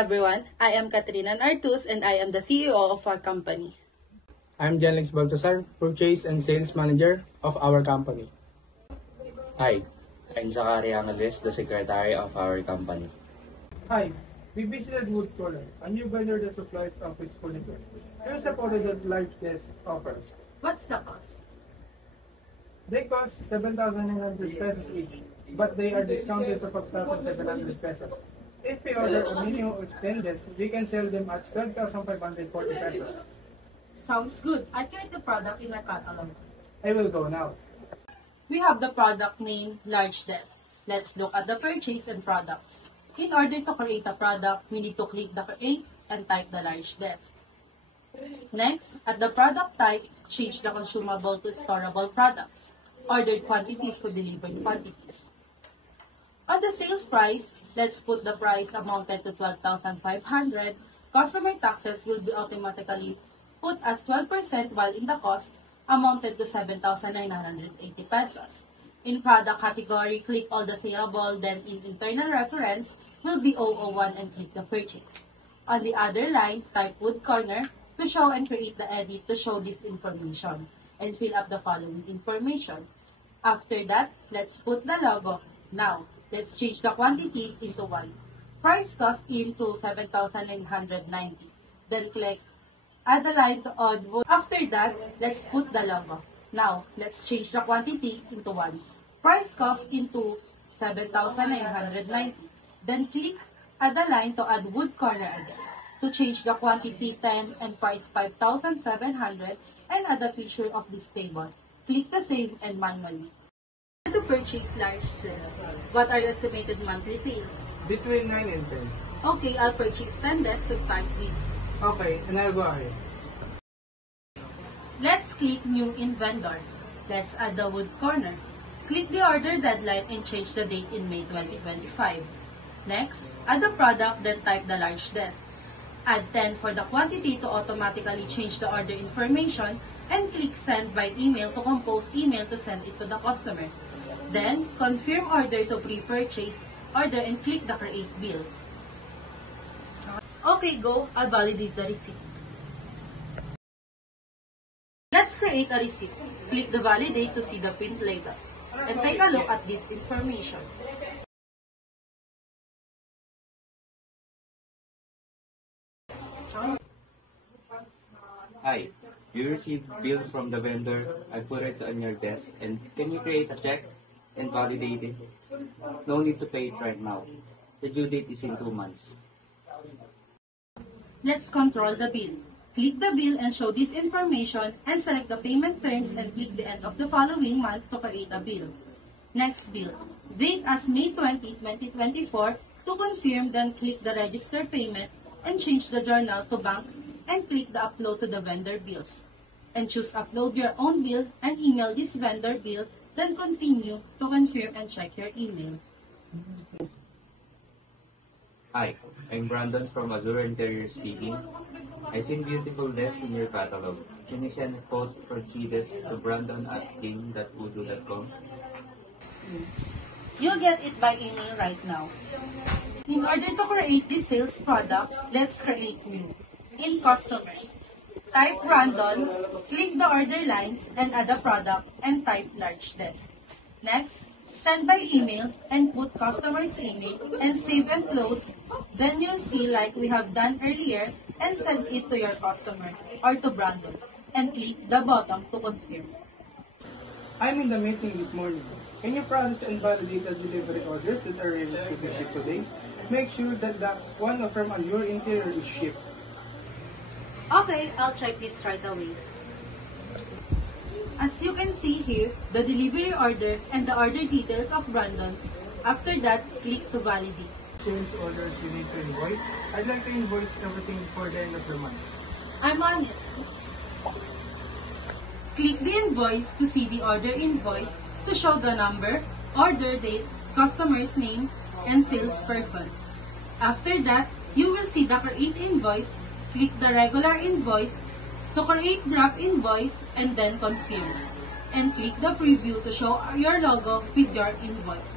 everyone, I am Katrina Artus and I am the CEO of our company. I'm Janlex Baltasar, Purchase and Sales Manager of our company. Hi, I'm Zachary Angeles, the Secretary of our company. Hi, we visited Wood Corner, a new vendor that supplies office furniture. Here's a photo that large desk offers. What's the cost? They cost 7,900 pesos each, but they are discounted to 5,700 pesos. If we order a minimum of 10 desks, we can sell them at 12,540 pesos. Sounds good. I'll create the product in our catalog. I will go now. We have the product name Large Desk. Let's look at the purchase and products. In order to create a product, we need to click the Create and type the Large Desk. Next, at the product type, change the consumable to storable products. Ordered quantities to delivered quantities. On the sales price, let's put the price amounted to 12,500. Customer taxes will be automatically put as 12% while in the cost amounted to 7,980 pesos. In product category, click all the saleable, then in internal reference will be 001 and click the purchase. On the other line, type Wood Corner to show and create the edit to show this information and fill up the following information. After that, let's put the logo. Now, let's change the quantity into 1. Price cost into 7,990. Then click add a line to odd wood. After that, let's put the logo. Now, let's change the quantity into 1. Price cost into 7,990. Then click add a line to add Wood Corner again. To change the quantity 10 and price 5,700 and add a picture of this table. Click the save and manually. To purchase large desk, what are your estimated monthly sales? Between 9 and 10. Okay, I'll purchase 10 desks to start with. Okay, and I'll go ahead. Let's click New in Vendor. Let's add the Wood Corner. Click the order deadline and change the date in May 2025. Next, add the product, then type the large desk. Add 10 for the quantity to automatically change the order information and click Send by email to compose email to send it to the customer. Then, confirm order to pre-purchase order and click the Create Bill. Okay, go. I'll validate the receipt. Let's create a receipt. Click the Validate to see the print labels. And take a look at this information. Hi, you received bill from the vendor. I put it on your desk, and can you create a check and validate it? No need to pay it right now. The due date is in 2 months. Let's control the bill. Click the bill and show this information and select the payment terms and click the end of the following month to create a bill. Next bill. Date as May 20, 2024 to confirm, then click the register payment and change the journal to bank and click the upload to the vendor bills. And choose upload your own bill and email this vendor bill, then continue to confirm and check your email. Hi, I'm Brandon from Azure Interior speaking. I seen beautiful desks in your catalog. Can you send a quote for 3 desks to brandon@king.voodoo.com? You'll get it by email right now. In order to create this sales product, let's create new. In Customer, type Brandon, click the order lines and add a product and type large desk. Next, send by email and put customer's email and save and close. Then you'll see like we have done earlier and send it to your customer or to Brandon and click the button to confirm. I'm in the meeting this morning. Can you process and validate the delivery orders that are ready to be shipped today? Make sure that the one from Azure Interior is shipped. Okay, I'll check this right away. As you can see here, the delivery order and the order details of Brandon. After that, click to validate. Sales orders you need to invoice. I'd like to invoice everything before the end of the month. I'm on it. Click the invoice to see the order invoice to show the number, order date, customer's name, and salesperson. After that, you will see the create invoice. Click the regular invoice to create draft invoice and then confirm. And click the preview to show your logo with your invoice.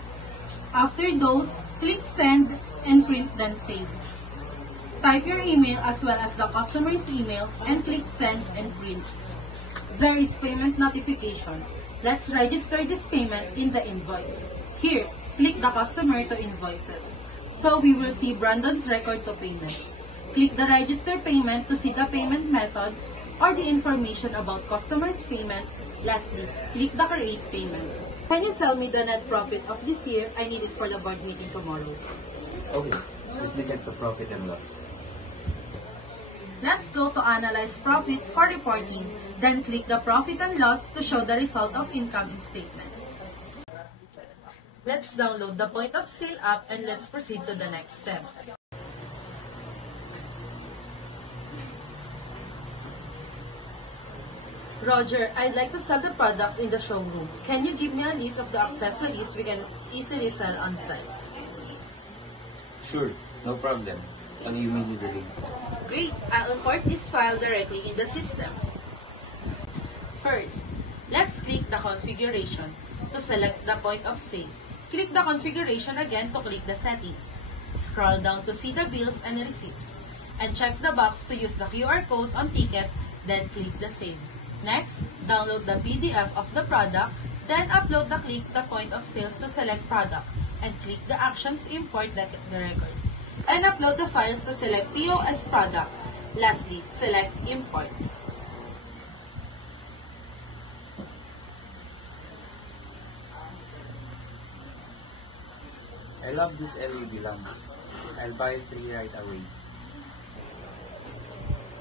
After those, click send and print then save. Type your email as well as the customer's email and click send and print. There is payment notification. Let's register this payment in the invoice. Here, click the customer to invoices. So we will see Brandon's record to payment. Click the register payment to see the payment method or the information about customer's payment. Lastly, click the create payment. Can you tell me the net profit of this year? I need it for the board meeting tomorrow. Okay, let me get the profit and loss. Let's go to Analyze Profit for reporting. Then click the Profit and Loss to show the result of income statement. Let's download the Point of Sale app and let's proceed to the next step. Roger, I'd like to sell the products in the showroom. Can you give me a list of the accessories we can easily sell on site? Sure, no problem. I'll email you the link. Great! I'll import this file directly in the system. First, let's click the configuration to select the point of sale. Click the configuration again to click the settings. Scroll down to see the bills and receipts. And check the box to use the QR code on ticket, then click the save. Next, download the PDF of the product, then upload the click the point of sales to select product, and click the actions import the records. And upload the files to select POS product. Lastly, select import. I love these LED lamps. I'll buy 3 right away.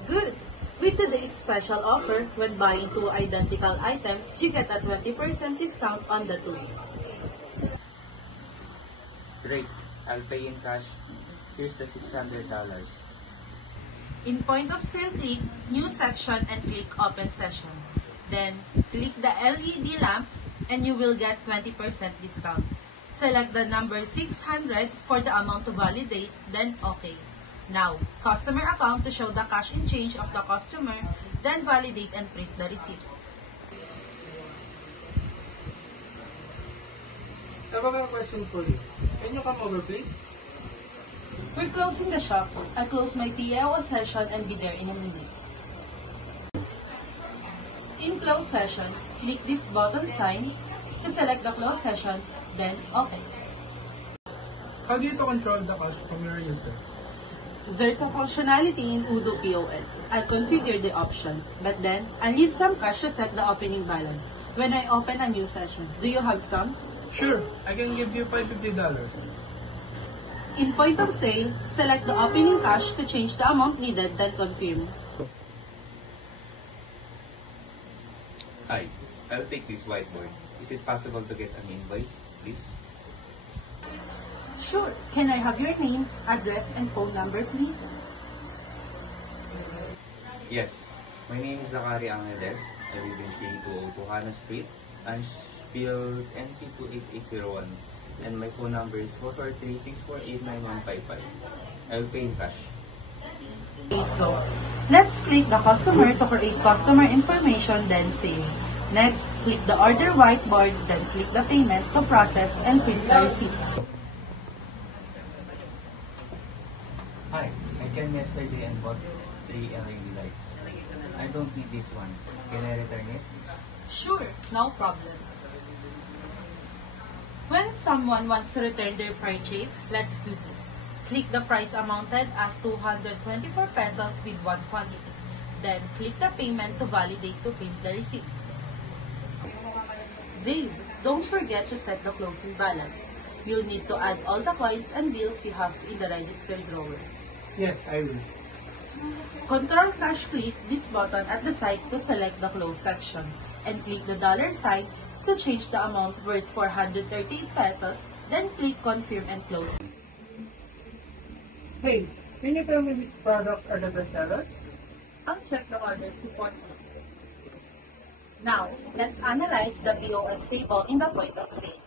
Good! With today's special offer, when buying 2 identical items, you get a 20% discount on the 2. Great, I'll pay in cash. Here's the $600. In point of sale, click New Section and click Open Session. Then, click the LED lamp and you will get 20% discount. Select the number 600 for the amount to validate, then OK. Now, customer account to show the cash in change of the customer, then validate and print the receipt. I have a question for you. Can you come over, please? We're closing the shop. I'll close my PLO session and be there in a minute. In close session, click this button sign to select the close session, then OK. How do you control the cash from your register? There's a functionality in Udo POS. I'll configure the option, but then I'll need some cash to set the opening balance when I open a new session. Do you have some? Sure, I can give you $550. In point of sale, select the opening cash to change the amount needed, then confirm. Hi, I'll take this whiteboard. Is it possible to get an invoice, please? Sure. Can I have your name, address, and phone number, please? Yes, my name is Zachary Angeles. I live in K202 Hana Street, Anshfield, NC 28801. And my phone number is 443-648-9155. I will pay in cash. Go. Let's click the customer to create customer information, then save. Next, click the order whiteboard, then click the payment to process and print the receipt. Hi, I came yesterday and bought 3 LED lights. I don't need this one. Can I return it? Sure, no problem. When someone wants to return their purchase, let's do this. Click the price amounted as 224 pesos with 1 quantity. Then click the payment to validate to print the receipt. Dave, don't forget to set the closing balance. You'll need to add all the coins and bills you have in the register drawer. Yes, I will. Control Cash, click this button at the side to select the close section and click the dollar sign to change the amount worth 438 pesos, then click confirm and close. Hey, can you tell me which products are the best sellers? I'll check the orders report. Now, let's analyze the POS table in the point of sale.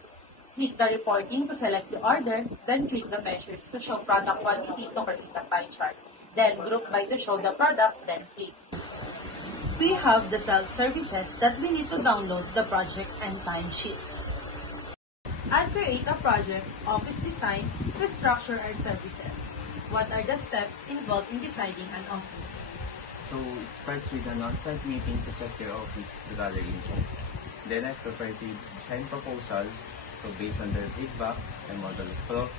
Click the reporting to select the order, then click the measures to show product quantity to create the pie chart. Then group by to show the product, then click. We have the self-services that we need to download the project and timesheets. I'll create a project, office design, to structure our services. What are the steps involved in deciding an office? So it starts with an on-site meeting to check your office to gather info. Then I prepare to design proposals. So based on their feedback, I model floor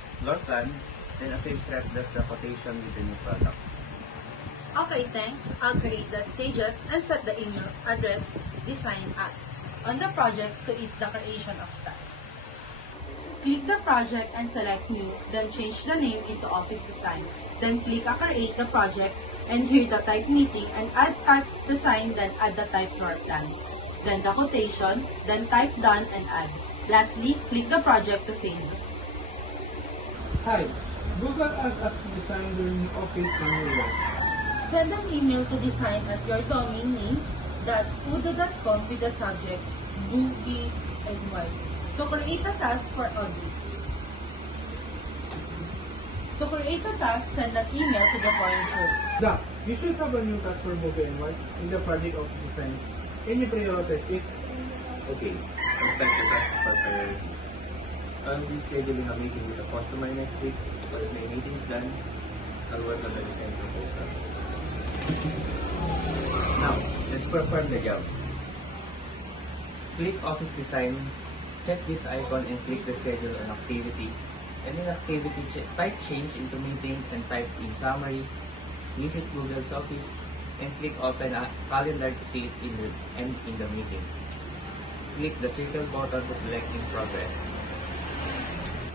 plan. Then a sales rep does the quotation with the new products. Okay, thanks. I'll create the stages and set the emails address design at on the project to ease the creation of tasks. Click the project and select new, then change the name into Office Design. Then click Create the project and here the type meeting and add type design, then add the type floor plan. Then the quotation, then type done and add. Lastly, click the project to save. Hi, Google asked us to design their new office in New York. Send an email to design at your domain name .udo.com with the subject Boogie NY to create a task for audit. To create a task, send an email to the following group. Zach, you should have a new task for BookNY in the project office design. Can you prioritize it? Okay, I'll start the task prepare. I'll be scheduling a meeting with the customer next week. Once my meeting is done, I'll work on the design proposal. Now, let's perform the job. Click Office Design, check this icon and click the schedule on activity. And in activity, type change into meeting and type in summary. Visit Google's Office and click open a calendar to see it in the meeting. Click the circle button to select in progress.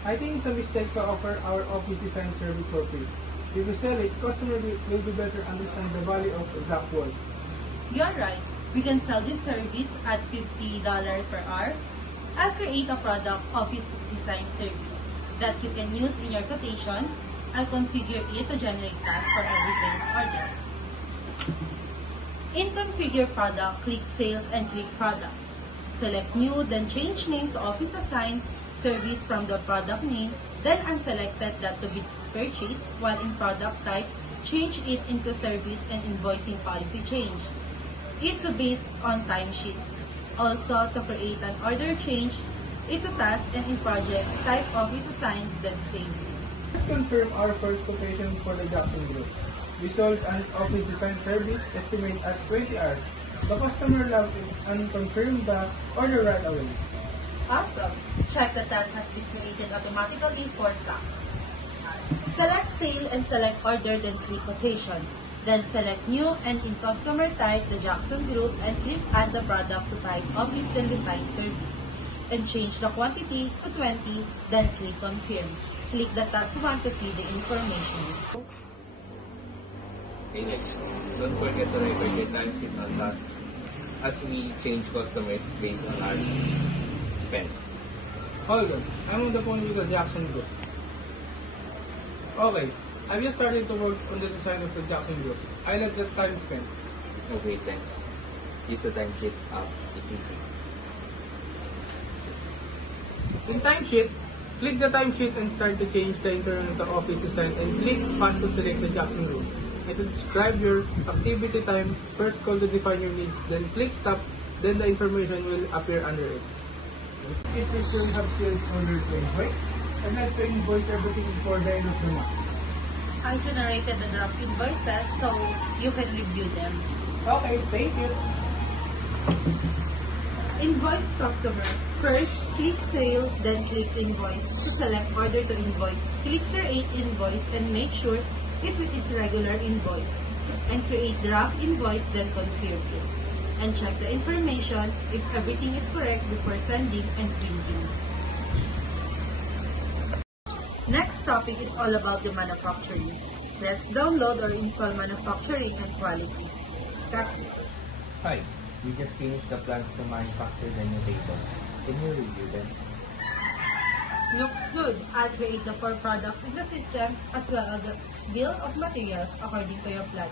I think it's a mistake to offer our office design service for free. If we sell it, customers will be better understand the value of Zach Wall. You're right. We can sell this service at $50 per hour. I'll create a product office design service that you can use in your quotations. I'll configure it to generate tasks for every sales order. In Configure Product, click Sales and click Products. Select New, then change name to Office Assign Service from the product name, then unselected that to be purchased, while in product type, change it into service and invoicing policy change. It to based on timesheets. Also, to create an order change, it to task and in project, type Office Assigned, then save. Let's confirm our first quotation for the Jackson Group. We sold an office design service estimate at 20 hours. The customer logged in and confirmed the order right away. Awesome! Check the task has been created automatically for SAP. Select Sale and select Order, then click Quotation. Then select New and in Customer type the Jackson Group and click Add the product to type Office then Design Service. And change the quantity to 20, then click Confirm. Click the task 1 to see the information. Okay, next. Don't forget to record your timesheet on tasks as we change customers based on our spend. Hold on, I'm on the phone with the Jackson Group. Okay, I've just started to work on the design of the Jackson Group. I like the time spent. Okay, thanks. Use the timesheet app. It's easy. In timesheet, click the timesheet and start to change the internal to office design and click Fast to select the Jackson Group. It will describe your activity time, first call to define your needs, then click Stop, then the information will appear under it. If we still have sales order to invoice, I'd like to invoice everything before the end of the month. I generated the draft invoices so you can review them. Okay, thank you. Invoice customer. First, click Sale, then click Invoice. To select Order to Invoice, click Create Invoice and make sure if it is regular invoice. And create draft invoice, then confirm it. And check the information if everything is correct before sending and printing. Next topic is all about the manufacturing. Let's download or install manufacturing and quality. Hi, we just finished the plans to manufacture the new table. Can you review them? Looks good. I'll create the 4 products in the system as well as the bill of materials according to your plan.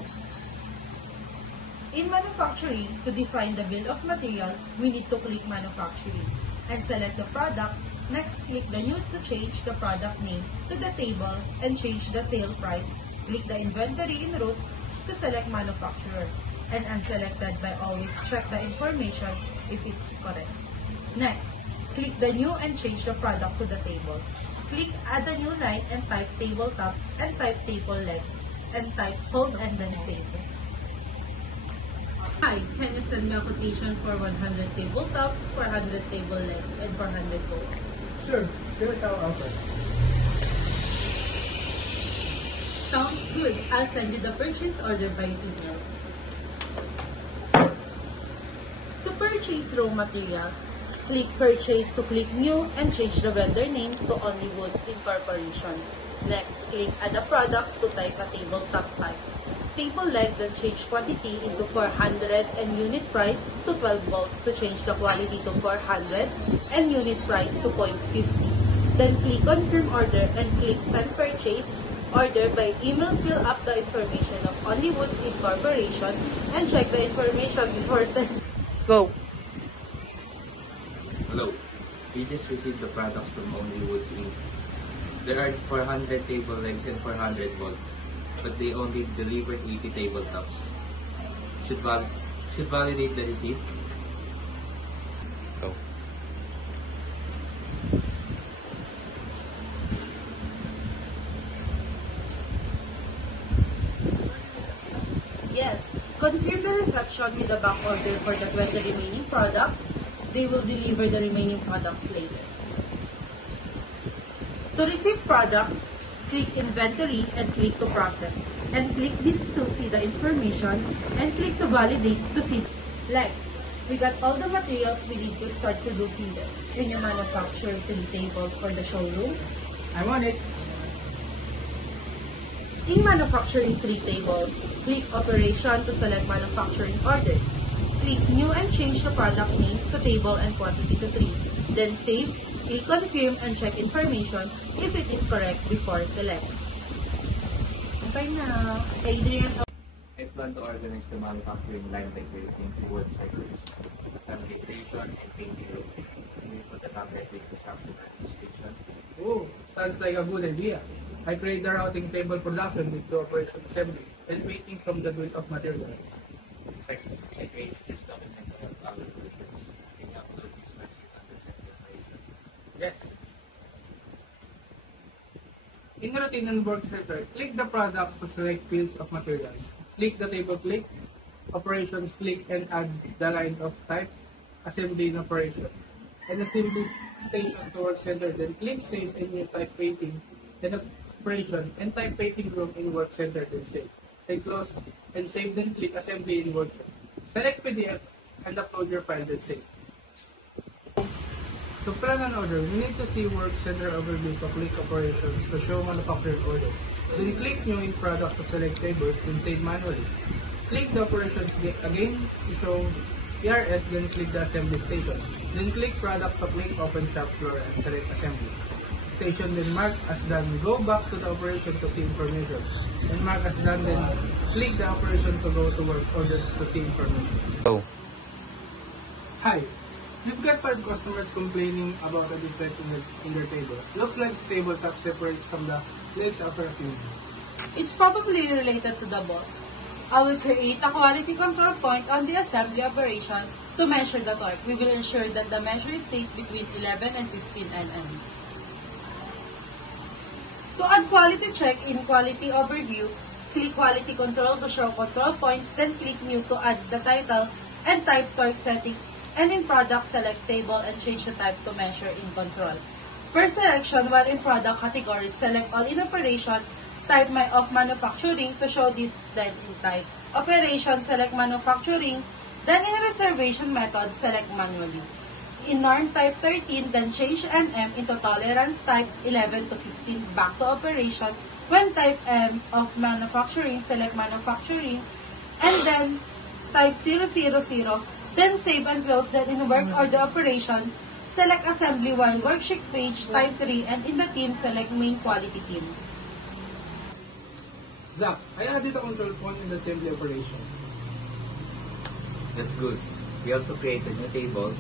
In manufacturing, to define the bill of materials, we need to click manufacturing and select the product. Next, click the new to change the product name to the table and change the sale price. Click the inventory in routes to select manufacturer and unselected by always check the information if it's correct. Next, Click the new and change the product to the table. Click add a new line and type tabletop and type table leg and type hold and then save. Hi, can you send me a quotation for 100 tabletops, 400 table legs, and 400 bolts? Sure, here's our offer. Sounds good. I'll send you the purchase order by email. To purchase raw materials, click Purchase to click New and change the vendor name to Only Woods Incorporation. Next, click Add a product to type a tabletop type. Table leg, then change quantity into 400 and unit price to 12 volts to change the quality to 400 and unit price to 0.50. Then click Confirm Order and click Send Purchase Order by email. Fill up the information of Only Woods Incorporation and check the information before sending. Go! Hello, we just received the products from Only Woods Inc. There are 400 table legs and 400 volts, but they only delivered 80 tabletops. Should validate the receipt. Go. Yes, confirm the reception with the back order for the 20 remaining products. They will deliver the remaining products later. To receive products, click Inventory and click to process. And click this to see the information and click to validate to see legs. We got all the materials we need to start producing this. Can you manufacture 3 tables for the showroom? I'm on it. In manufacturing 3 tables, click Operation to select manufacturing orders. Click New and change the product name to table and quantity to 3. Then save, click Confirm and check information if it is correct before select. Bye now. Adrian. I plan to organize the manufacturing line by creating 2 websites, assembly station and painting room. We put a tablet with structure station. Oh, sounds like a good idea. I create the routing table production with the operation assembly and waiting from the build of materials. Next, I create this document of our operations. We can upload this spreadsheet on the center operations. Yes. In routine and work center, click the products to select fields of materials. Click the table click, operations click and add the line of type, assembly and operations. And assembly station to work center, then click save and you type painting, then operation and type painting room in work center, then save. Then close and save, then click assembly in workshop. Select PDF and upload your file, then save. To plan an order, we need to see work center overview to click operations to show manufacturing order. Then click new in product to select tables, then save manually. Click the operations again to show ERS, then click the assembly station. Then click product to click open shop floor and select assembly. Station then mark as done. Go back to the operation to see information. And mark as done, then click the operation to go to work orders to see information. Go. Hi. You've got 5 customers complaining about a defect in their table. Looks like the tabletop separates from the legs after a few minutes. It's probably related to the bolts. I will create a quality control point on the assembly operation to measure the torque. We will ensure that the measure stays between 11 and 15 nm. To add quality check in quality overview, click quality control to show control points, then click new to add the title and type torque setting, and in product select table and change the type to measure in control. Per selection, while in product category, select all in operation, type of manufacturing to show this, then in type. Operation, select manufacturing, then in reservation method, select manually. In norm type 13, then change MM into tolerance type 11 to 15, back to operation. When type M of manufacturing, select manufacturing, and then type 000, then save and close. Then in work order operations, select assembly, while worksheet page type 3, and in the team, select main quality team. Zach, I added a control point in the assembly operation. That's good. We have to create a new table,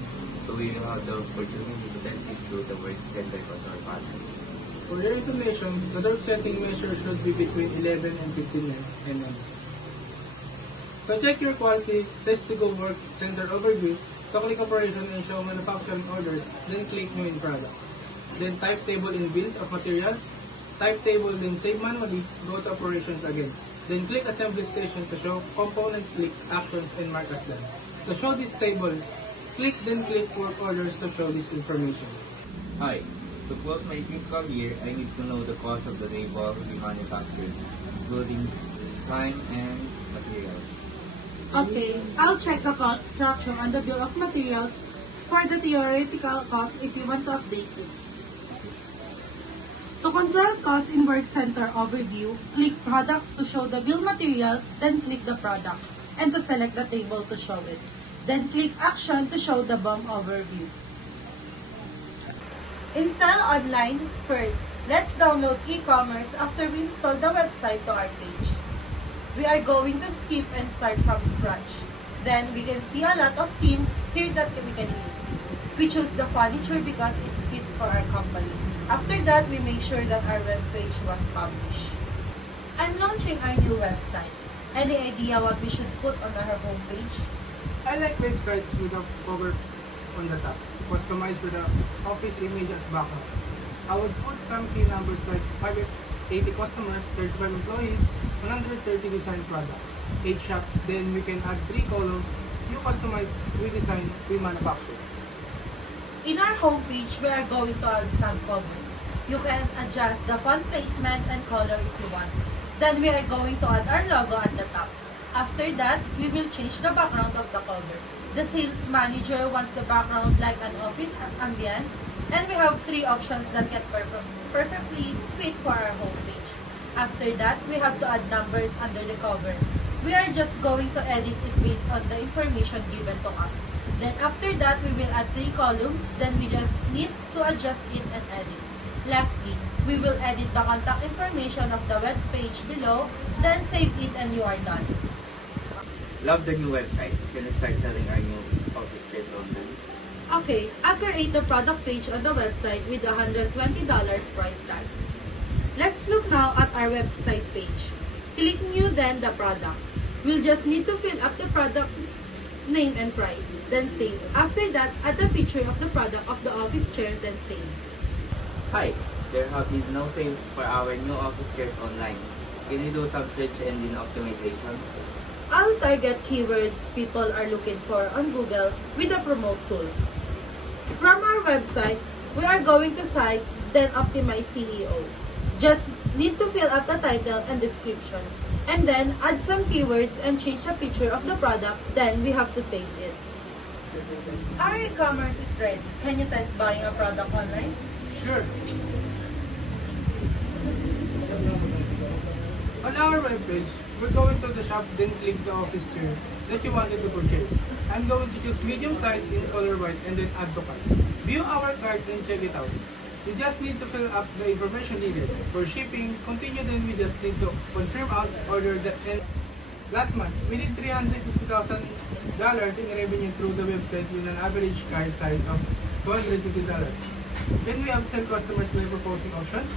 so we will have the opportunity to test it through the work center control panel. For your information, the torque setting measure should be between 11 and 15 nm. To check your quality, test to go work center overview, To click operation and show manufacturing orders, then click new in product. Then type table in bills of materials. Type table, then save manually, go to operations again. Then click assembly station to show components, click actions, and mark as done. To show this table, click work orders to show this information. Hi. To close my fiscal year, I need to know the cost of the labor we manufactured, including time and materials. Okay, I'll check the cost structure on the bill of materials for the theoretical cost if you want to update it. To control cost in Work Center overview, click products to show the bill materials, then click the product, and to select the table to show it. Then click action to show the BOM overview. Install online first. Let's download e-commerce after we install the website to our page. We are going to skip and start from scratch. Then we can see a lot of themes here that we can use. We choose the furniture because it fits for our company. After that, we make sure that our web page was published. I'm launching our new website. Any idea what we should put on our homepage? I like websites with a cover on the top, customized with the office image as background. I would put some key numbers like 580 customers, 35 employees, 130 design products, 8 shops, then we can add 3 columns, few customized, we design, we manufacture. In our homepage, we are going to add some cover. You can adjust the font placement and color if you want. Then we are going to add our logo at the top. After that, we will change the background of the cover. The sales manager wants the background like an office ambience, and we have 3 options that can perfectly fit for our homepage. After that, we have to add numbers under the cover. We are just going to edit it based on the information given to us. Then after that, we will add 3 columns, then we just need to adjust it and edit. Lastly, we will edit the contact information of the web page below, then save it and you are done. Love the new website. Can we start selling our new office space online? Okay, I'll create the product page on the website with a $120 price tag. Let's look now at our website page. Click new, then the product. We'll just need to fill up the product name and price, then save. After that, add the picture of the product of the office chair, then save. Hi. There have been no sales for our new office chairs online. Can we do some search engine optimization? I'll target keywords people are looking for on Google with the promote tool. From our website, we are going to site, then optimize SEO. Just need to fill out the title and description, and then add some keywords and change the picture of the product, then we have to save it. Our e-commerce is ready. Can you test buying a product online? Sure. On our webpage, we're going to the shop, then click the office chair that you wanted to purchase. I'm going to choose medium size in color white and then add to cart. View our cart and check it out. You just need to fill up the information needed. For shipping, continue, then we just need to confirm out order that end. Last month, we did $350,000 in revenue through the website with an average cart size of $250. Can we upsell customers by proposing options?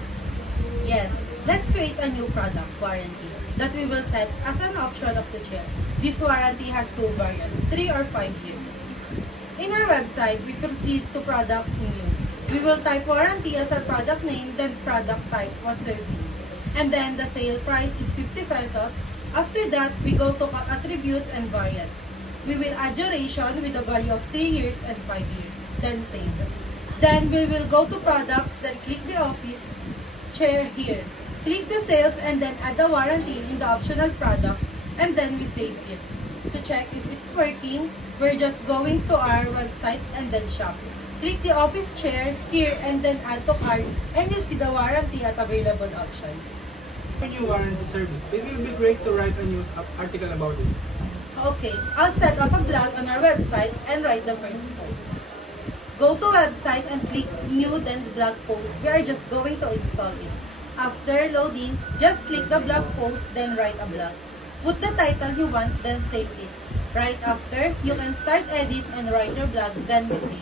Yes. Let's create a new product warranty that we will set as an option of the chair. This warranty has 2 variants, 3 or 5 years. In our website, we proceed to products new. We will type warranty as our product name, then product type was service. And then the sale price is 50 pesos. After that, we go to attributes and variants. We will add duration with a value of 3 years and 5 years, then save. Then we will go to products, then click the office chair here. Click the sales and then add the warranty in the optional products, and then we save it. To check if it's working, we're just going to our website and then shop. Click the office chair here and then add to cart, and you see the warranty at available options. For new warranty service, it will be great to write a news article about it. Okay, I'll set up a blog on our website and write the first post. Go to website and click new, then blog post. We are just going to install it. After loading, just click the blog post, then write a blog. Put the title you want, then save it. Right after, you can start edit and write your blog, then we save it.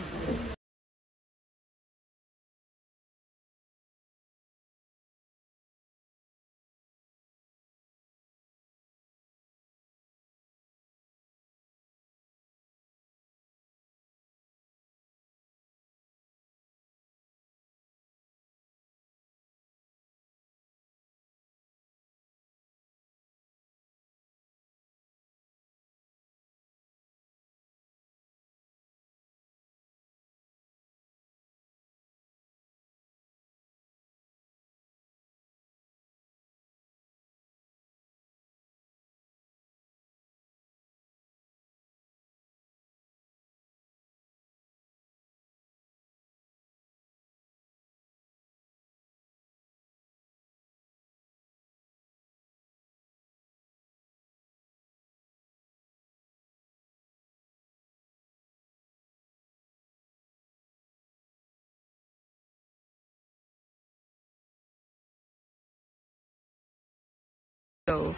Go.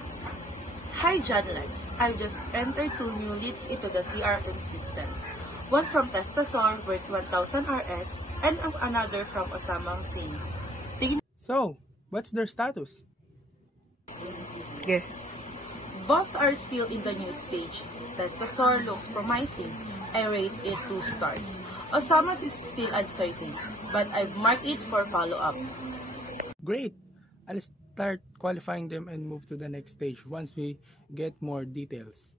Hi Janlex, I've just entered 2 new leads into the CRM system. One from Testasor worth 1,000 RS and another from Osama Hussein. So, what's their status? Okay. Both are still in the new stage. Testasor looks promising. I rate it 2 stars. Osama's is still uncertain, but I've marked it for follow-up. Great! I'll start qualifying them and move to the next stage once we get more details.